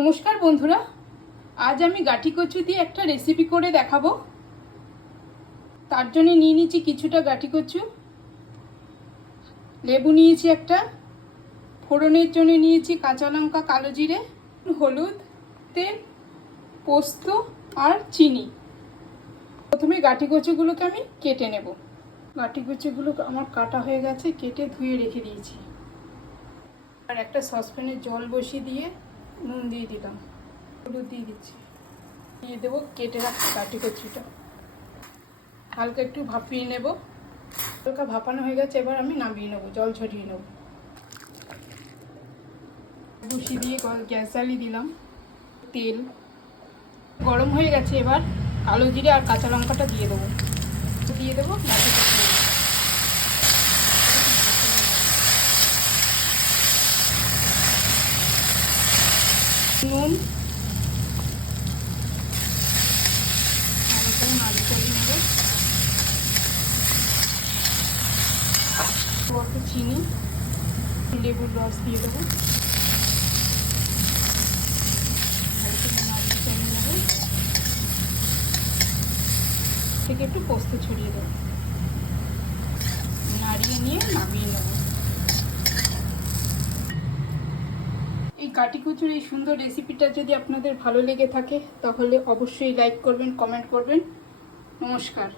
নমস্কার বন্ধুরা, আজ আমি গাঠি কচু দিয়ে একটা রেসিপি করে দেখাবো। তার জন্য নিয়ে নিয়েছি কিছুটা গাঠি কচু, লেবু নিয়েছি একটা, ফোড়নের জন্য নিয়েছি কাঁচা লঙ্কা, কালো জিরে, হলুদ, তেল, পোস্ত আর চিনি। প্রথমে গাঠি কচুগুলোকে আমি কেটে নেব। গাঠি কচুগুলো আমার কাটা হয়ে গেছে, কেটে ধুয়ে রেখে দিয়েছি। আর একটা সসপ্যানে জল বসিয়ে দিয়ে নুন দিয়ে দিলাম, হলুদ দিয়ে দিচ্ছি, দিয়ে দেবো কেটে রাখা গাঠি কচুটা। হালকা একটু ভাপিয়ে নেব। হালকা ভাপানো হয়ে গেছে, এবার আমি নামিয়ে নেবো, জল ছড়িয়ে নেব। বসিয়ে দিয়ে গ্যাস জ্বালিয়ে দিলাম। তেল গরম হয়ে গেছে, এবার কালো জিরে আর কাঁচা লঙ্কাটা দিয়ে দেবো। দিয়ে দেবো গাঠি কচু, নুন, নাড়ি করে নেব। একটু চিনি, লেবুর রস দিয়ে দেবো। থেকে একটু পোস্ত ছড়িয়ে দেবো, নাড়িয়ে নিয়ে নামিয়ে নেব। এই গাঠি কচুর এই সুন্দর রেসিপিটা যদি আপনাদের ভালো লেগে থাকে তাহলে অবশ্যই লাইক করবেন, কমেন্ট করবেন। নমস্কার।